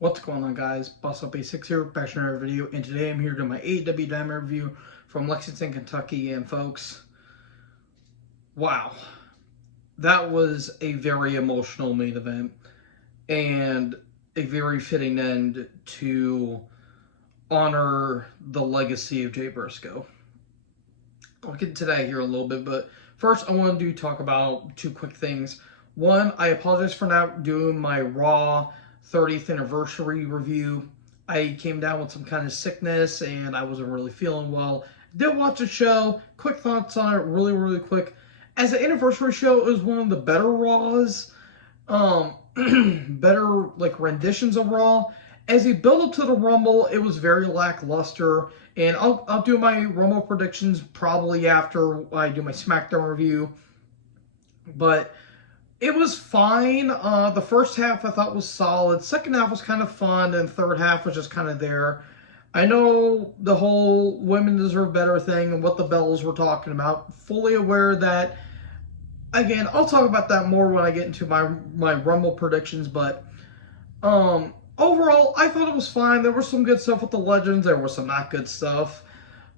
What's going on, guys? Boss Up A6 here, back to another video, and today I'm here to do my AEW Dynamite review from Lexington, Kentucky. And folks, wow, that was a very emotional main event and a very fitting end to honor the legacy of Jay Briscoe. I'll get to that here a little bit, but first I want to talk about two quick things. One, I apologize for not doing my Raw 30th anniversary review. I came down with some kind of sickness and I wasn't really feeling well. Did watch the show. Quick thoughts on it, really quick. As an anniversary show, it was one of the better Raws. Better like renditions of Raw. As a build up to the Rumble, it was very lackluster. And I'll do my Rumble predictions probably after I do my SmackDown review. But it was fine. The first half I thought was solid. Second half was kind of fun, and third half was just kind of there. I know the whole women deserve better thing and what the Bells were talking about. Fully aware that, again, I'll talk about that more when I get into my Rumble predictions, but overall, I thought it was fine. There was some good stuff with the Legends. There was some not good stuff.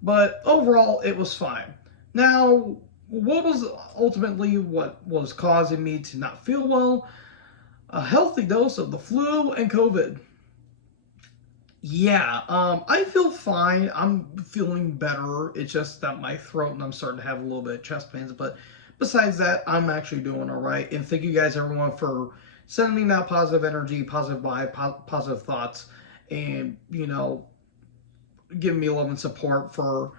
But overall, it was fine. Now, what was ultimately what was causing me to not feel well? A healthy dose of the flu and COVID. Yeah, I feel fine. I'm feeling better. It's just that my throat and I'm starting to have a little bit of chest pains. But besides that, I'm actually doing all right. And thank you guys, everyone, for sending that positive energy, positive vibe, positive thoughts, and, you know, giving me love and support for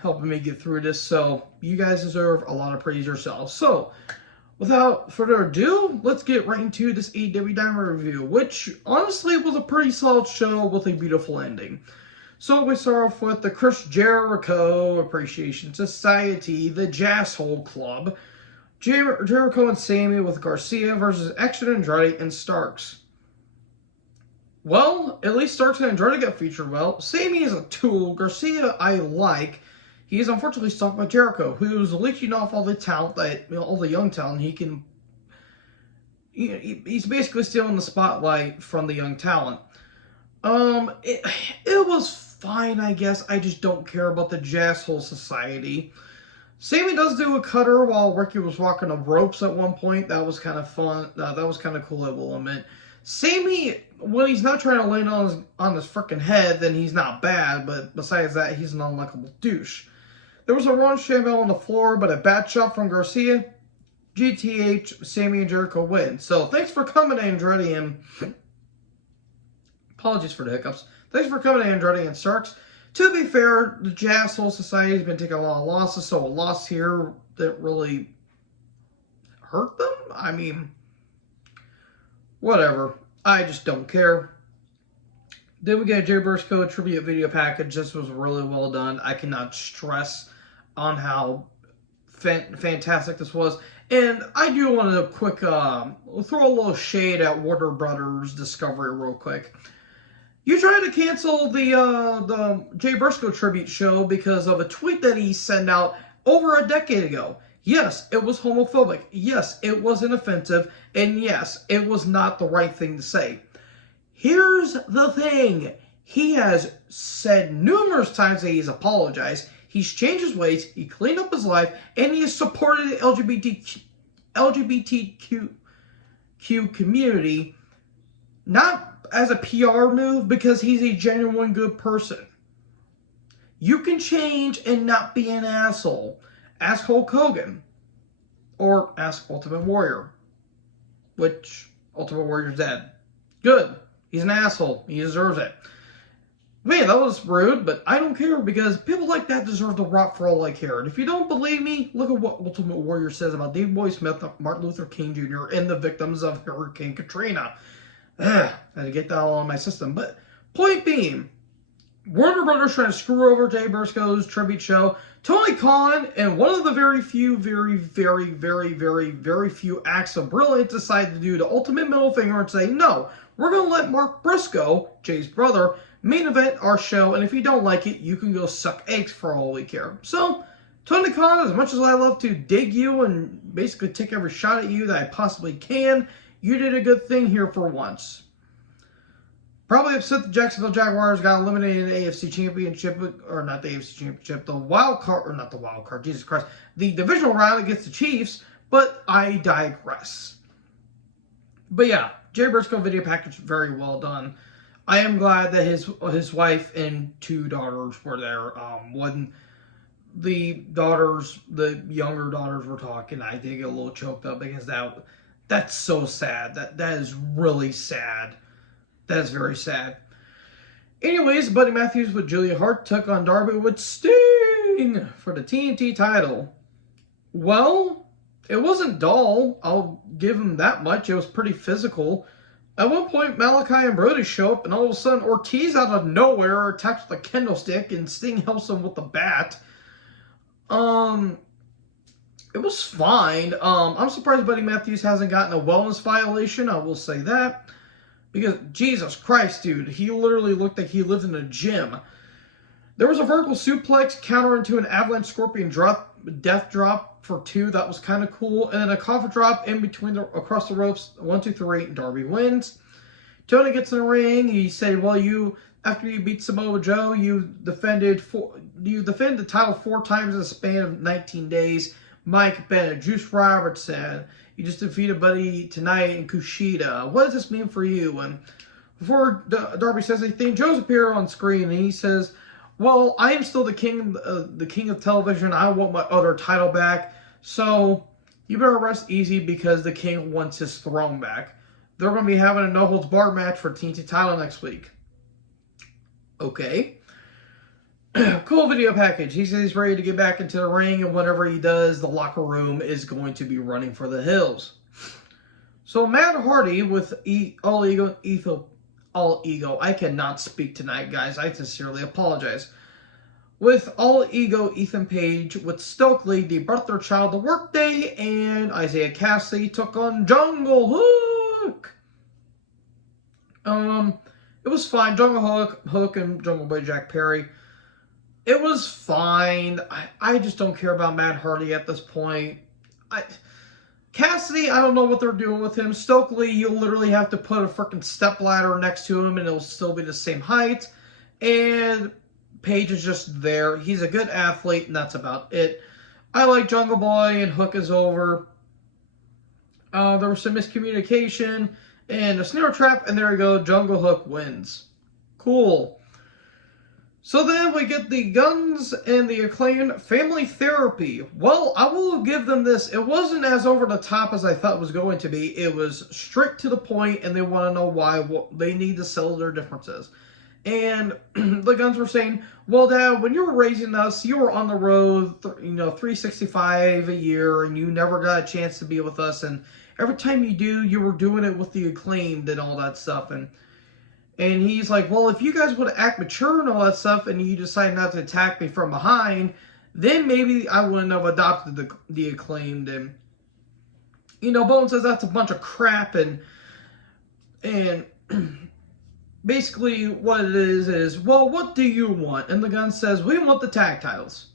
helping me get through this. So you guys deserve a lot of praise yourselves. So without further ado, let's get right into this AEW Dynamite review, which honestly was a pretty solid show with a beautiful ending. So we start off with the Chris Jericho Appreciation Society, the Jasshole Club, Jericho and Sammy with Garcia versus X and Andrade and Starks. Well, at least Starks and Andrade got featured well. Sammy is a tool. Garcia, I like. He is unfortunately stuck by Jericho, who's leeching off all the talent, all the young talent. He can. He's basically stealing the spotlight from the young talent. It was fine, I guess. I just don't care about the Jasshole Society. Sammy does do a cutter while Ricky was walking the ropes at one point. That was kind of fun. That was kind of cool, I will admit. Sammy, when he's not trying to land on his freaking head, then he's not bad, but besides that, he's an unlikable douche. There was a run shamble on the floor, but a bad shot from Garcia. GTH, Sammy and Jericho win. So, thanks for coming, Andrade, and apologies for the hiccups. Thanks for coming, Andrade and Starks. To be fair, the Jasshole Society has been taking a lot of losses, so a loss here that really hurt them? I mean, whatever. I just don't care. Then we get a Jay Briscoe tribute video package. This was really well done. I cannot stress on how fantastic this was. And I do want to throw a little shade at Warner Brothers Discovery real quick. You tried to cancel the Jay Briscoe tribute show because of a tweet that he sent out over a decade ago. Yes, it was homophobic. Yes, it was inoffensive. And yes, it was not the right thing to say. Here's the thing. He has said numerous times that he's apologized. He's changed his ways. He cleaned up his life. And he has supported the LGBTQ community. Not as a PR move, because he's a genuine good person. You can change and not be an asshole. Ask Hulk Hogan. Or ask Ultimate Warrior. Which, Ultimate Warrior's dead. Good. He's an asshole. He deserves it. Man, that was rude, but I don't care, because people like that deserve to rot for all I care. And if you don't believe me, look at what Ultimate Warrior says about Davey Boy Smith, Martin Luther King Jr., and the victims of Hurricane Katrina. I had to get that all on my system. But point being, Warner Brothers trying to screw over Jay Briscoe's tribute show. Tony Khan and one of the very few acts of brilliance decided to do the ultimate middle finger and say, no, we're going to let Mark Briscoe, Jay's brother, main event our show, and if you don't like it, you can go suck eggs for all we care. So, Tony Khan, as much as I love to dig you and basically take every shot at you that I possibly can, you did a good thing here for once. Probably upset the Jacksonville Jaguars got eliminated in the AFC Championship, or not the AFC Championship, the wild card, or not the wild card, Jesus Christ, the divisional round against the Chiefs, but I digress. But yeah, Jay Briscoe video package, very well done. I am glad that his wife and 2 daughters were there. When the younger daughters were talking, I did get a little choked up because that's so sad. That is really sad. That is very sad. Anyways, Buddy Matthews with Julia Hart took on Darby with Sting for the TNT title. Well, it wasn't dull. I'll give him that much. It was pretty physical. At one point, Malachi and Brody show up, and all of a sudden, Ortiz out of nowhere attacks with a kendo stick, and Sting helps him with the bat. It was fine. I'm surprised Buddy Matthews hasn't gotten a wellness violation. I will say that. Because, Jesus Christ, dude, he literally looked like he lived in a gym. There was a vertical suplex counter into an avalanche scorpion death drop for 2. That was kind of cool. And then a coffin drop in between across the ropes. 1, 2, 3. Darby wins. Tony gets in the ring. He said, well, after you beat Samoa Joe, you defended the title 4 times in a span of 19 days. Mike Bennett, Juice Robertson. You just defeated Buddy tonight in Kushida. What does this mean for you? And before Darby says anything, Joe's appeared on screen and he says, well, I am still the king of television. I want my other title back. So you better rest easy because the king wants his throne back. They're going to be having a no-holds-barred match for TNT title next week. Okay. Cool video package. He says he's ready to get back into the ring, and whenever he does, the locker room is going to be running for the hills. So Matt Hardy with All Ego. I cannot speak tonight, guys. I sincerely apologize. With All Ego, Ethan Page with Stokely, the birth their child the Workday, and Isaiah Cassidy took on Jungle Hook. It was fine. Jungle Hook and Jungle Boy Jack Perry. It was fine. I just don't care about Matt Hardy at this point. Cassidy, I don't know what they're doing with him. Stokely, you literally have to put a freaking stepladder next to him and it'll still be the same height. And Page is just there. He's a good athlete and that's about it. I like Jungle Boy and Hook is over. There was some miscommunication and a snare trap, and there we go. Jungle Hook wins. Cool. So then we get the Guns and the Acclaimed Family Therapy. Well, I will give them this. It wasn't as over the top as I thought it was going to be. It was straight to the point, and they want to know why. They need to settle their differences. And the Guns were saying, well, Dad, when you were raising us, you were on the road, 365 a year, and you never got a chance to be with us. And every time you do, you were doing it with the Acclaimed and all that stuff. And he's like, well, if you guys would act mature and all that stuff, and you decide not to attack me from behind, then maybe I wouldn't have adopted the Acclaimed. And, Bowen says that's a bunch of crap. And basically what it is, well, what do you want? And the Gun says, we want the tag titles.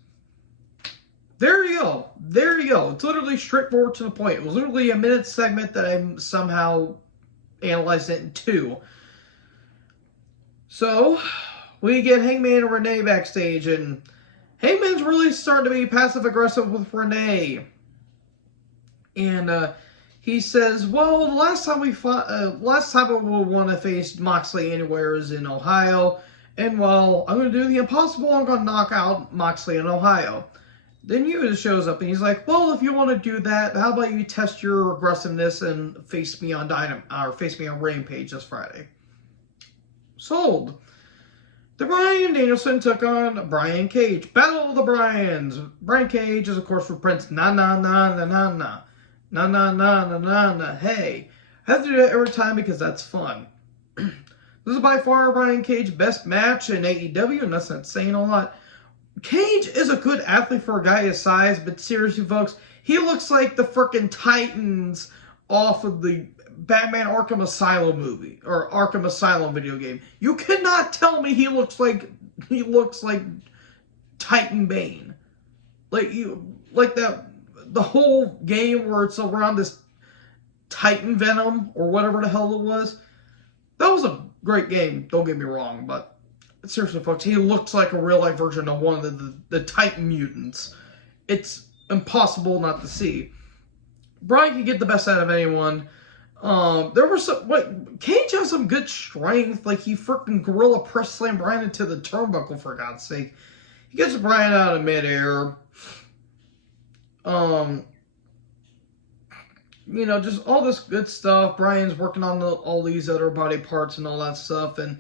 There you go. It's literally straightforward to the point. It was literally a minute segment that I somehow analyzed it in 2. So, we get Hangman and Renee backstage, and Hangman's really starting to be passive-aggressive with Renee. And he says, well, the last time we will want to face Moxley anywhere is in Ohio, and well, I'm going to do the impossible, I'm going to knock out Moxley in Ohio. Then Yuta shows up, and he's like, well, if you want to do that, how about you test your aggressiveness and face me on Dynamite, or face me on Rampage this Friday. Sold. The Bryan Danielson took on Brian Cage. Battle of the Bryans. Brian Cage is, of course, for Prince. Na na na na na na. Na na na na na na. Hey. I have to do that every time because that's fun. This is by far Brian Cage's best match in AEW, and that's not saying a lot. Cage is a good athlete for a guy his size, but seriously, folks, he looks like the frickin' Titans off of the Batman Arkham Asylum movie, or Arkham Asylum video game. You cannot tell me he looks like Titan Bane. Like the whole game where it's around this Titan Venom, or whatever the hell it was. That great game, don't get me wrong, but seriously, folks, he looks like a real-life version of one of the Titan mutants. It's impossible not to see. Bryan can get the best out of anyone. There were some... Cage has some good strength. Like, he freaking gorilla press slammed Bryan into the turnbuckle, for God's sake. He gets Bryan out of midair. You know, just all this good stuff. Bryan's working on all these other body parts and all that stuff. And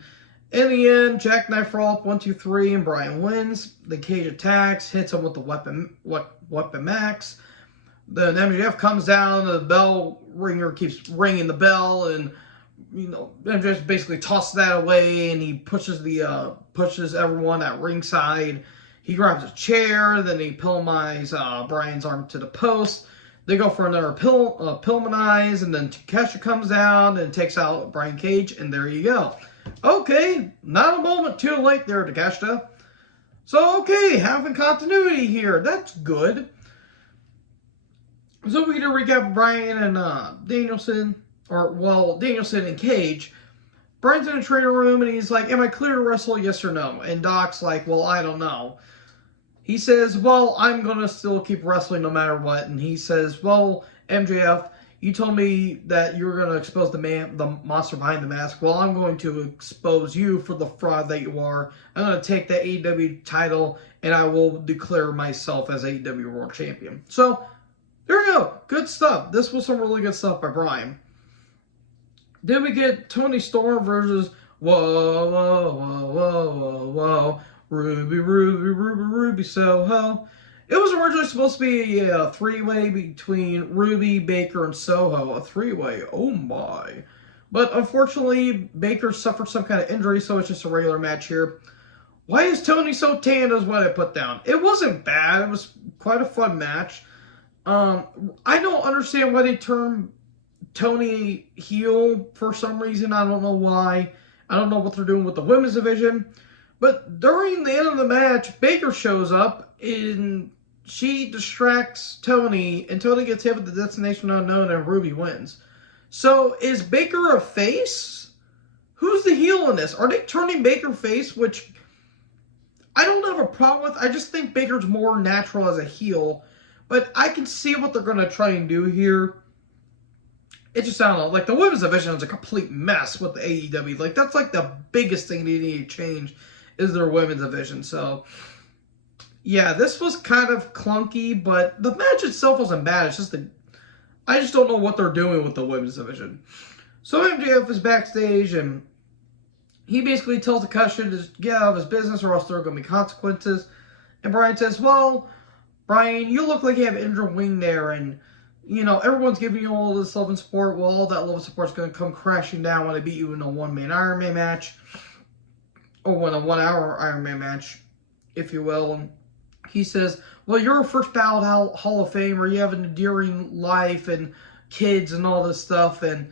in the end, jackknife roll up 1, 2, 3, and Bryan wins. The Cage attacks, hits him with the weapon max. Then MJF comes down, the bell ringer keeps ringing the bell, and you know MJF basically tosses that away, and he pushes everyone at ringside. He grabs a chair, then he Pillmanizes Bryan's arm to the post. They go for another Pillmanize, and then Takeshita comes down and takes out Brian Cage, and there you go. Okay, not a moment too late there, Takeshita. So, okay, having continuity here. That's good. So, we get a recap of Bryan and Danielson. Danielson and Cage. Bryan's in a training room, and he's like, am I clear to wrestle, yes or no? And Doc's like, well, I don't know. He says, well, I'm going to still keep wrestling no matter what. And he says, well, MJF, you told me that you were going to expose the monster behind the mask. Well, I'm going to expose you for the fraud that you are. I'm going to take the AEW title, and I will declare myself as AEW World Champion. So, there we go. Good stuff. This was some really good stuff by Bryan. Then we get Tony Storm versus whoa, whoa, whoa, whoa, whoa, whoa. Ruby, Ruby, Ruby, Ruby, Soho. It was originally supposed to be a three-way between Ruby, Baker, and Soho. A three-way. Oh, my. But unfortunately, Baker suffered some kind of injury, so it's just a regular match here. Why is Tony so tanned is what I put down. It wasn't bad. It was quite a fun match. I don't understand why they turned Tony heel for some reason. I don't know why. I don't know what they're doing with the women's division. But during the end of the match, Baker shows up and she distracts Tony, and Tony gets hit with the Destination Unknown, and Ruby wins. So is Baker a face? Who's the heel in this? Are they turning Baker face, which I don't have a problem with. I just think Baker's more natural as a heel, but I can see what they're going to try and do here. It just, I don't know, like the women's division is a complete mess with the AEW. Like, that's like the biggest thing they need to change is their women's division. So, yeah, this was kind of clunky, but the match itself wasn't bad. It's just I just don't know what they're doing with the women's division. So MJF is backstage, and he basically tells Takeshita to get out of his business or else there are going to be consequences. And Bryan says, well, Bryan, you look like you have injured wing there, and, you know, everyone's giving you all this love and support. Well, all that love and support is going to come crashing down when I beat you in a one-man Iron Man match. Or in a 1 hour Iron Man match, if you will. And he says, well, you're a first ballot Hall of Famer. You have an endearing life and kids and all this stuff. And,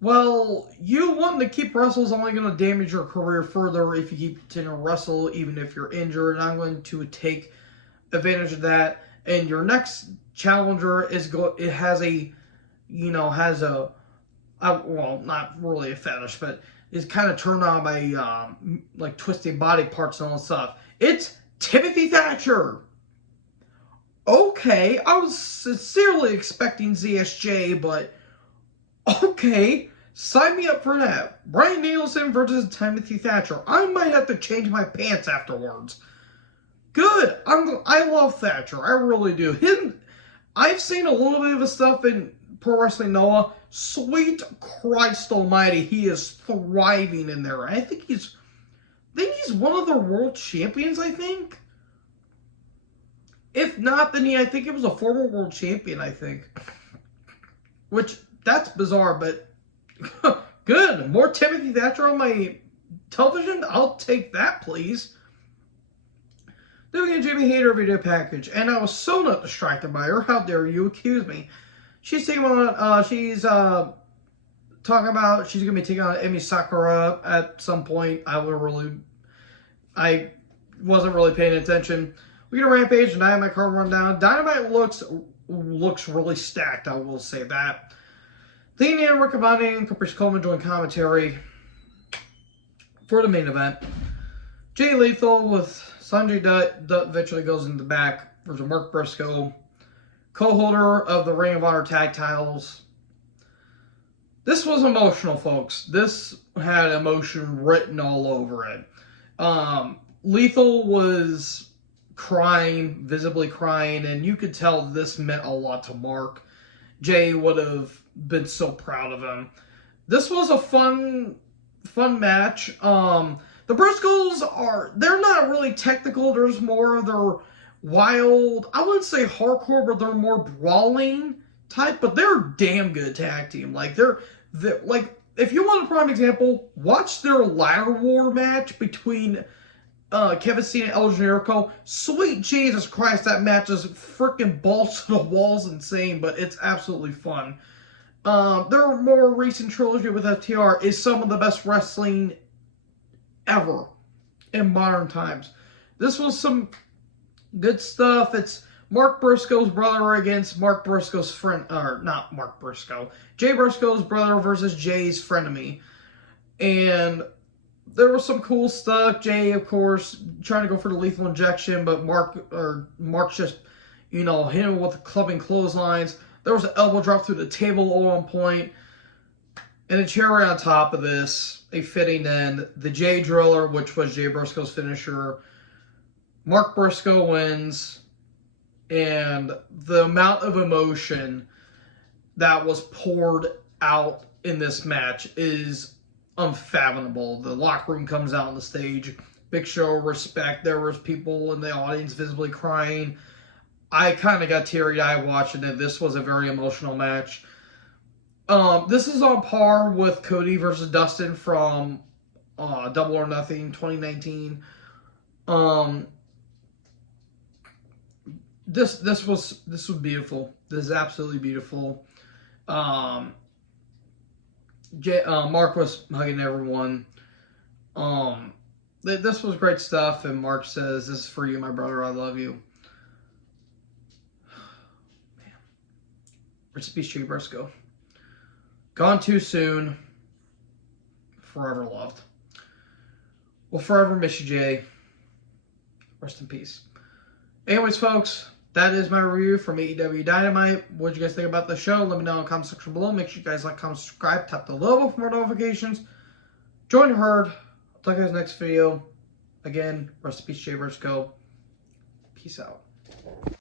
well, you wanting to keep wrestle is only going to damage your career further if you keep continuing to wrestle, even if you're injured. And I'm going to take advantage of that. And your next challenger has well, not really a fetish, but is kind of turned on by like twisting body parts and all that stuff. It's Timothy Thatcher. Okay, I was sincerely expecting ZSJ, but okay, sign me up for that. Bryan Danielson versus Timothy Thatcher. I might have to change my pants afterwards. Good. I love Thatcher. I really do. I've seen a little bit of his stuff in Pro Wrestling Noah. Sweet Christ almighty, he is thriving in there. I think he's one of the world champions, I think. If not, then I think he was a former world champion, I think. Which, that's bizarre, but good. More Timothy Thatcher on my television? I'll take that, please. Then we get Jamie Hayter video package, and I was so not distracted by her. How dare you accuse me? She's talking about, she's going to be taking on Emi Sakura at some point. I wasn't really paying attention. We get a Rampage and Dynamite card rundown. Dynamite looks really stacked, I will say that. Dean and Rick Abani and Caprice Coleman join commentary. for the main event, Jay Lethal with Sanjay Dutt. Dutt eventually goes in the back versus Mark Briscoe, co-holder of the Ring of Honor tag titles. This was emotional, folks. This had emotion written all over it. Lethal was crying, visibly crying, and you could tell this meant a lot to Mark. Jay would have been so proud of him. This was a fun match. The Briscoes they're not really technical. There's more of their wild, I wouldn't say hardcore, but they're more brawling type, but they're a damn good tag team. Like, they're like, if you want a prime example, watch their ladder war match between Kevin Steen and El Generico. Sweet Jesus Christ, that match is freaking balls to the walls insane, but it's absolutely fun. Their more recent trilogy with FTR is some of the best wrestling ever in modern times. This was some good stuff. It's Mark Briscoe's brother against Mark Briscoe's friend, or not Mark Briscoe, Jay Briscoe's brother versus Jay's frenemy. And there was some cool stuff. Jay, of course, trying to go for the lethal injection, but Mark's just, hit him with clubbing clotheslines. There was an elbow drop through the table at one point. And the cherry on top of this, a fitting end, the Jay Driller, which was Jay Briscoe's finisher. Mark Briscoe wins. And the amount of emotion that was poured out in this match is unfathomable. The locker room comes out on the stage. Big show of respect. There was people in the audience visibly crying. I kind of got teary-eyed watching it. This was a very emotional match. This is on par with Cody versus Dustin from Double or Nothing 2019. This was beautiful. This is absolutely beautiful. Mark was hugging everyone. This was great stuff, and Mark says, "This is for you, my brother. I love you." Man, rest in peace, Jay Briscoe. Gone too soon. Forever loved. We'll forever miss you, Jay. Rest in peace. Anyways, folks, that is my review from AEW Dynamite. What did you guys think about the show? Let me know in the comment section below. Make sure you guys like, comment, subscribe, tap the logo for more notifications. Join the herd. I'll talk to you guys next video. Again, rest in peace, Jay Briscoe. Peace out.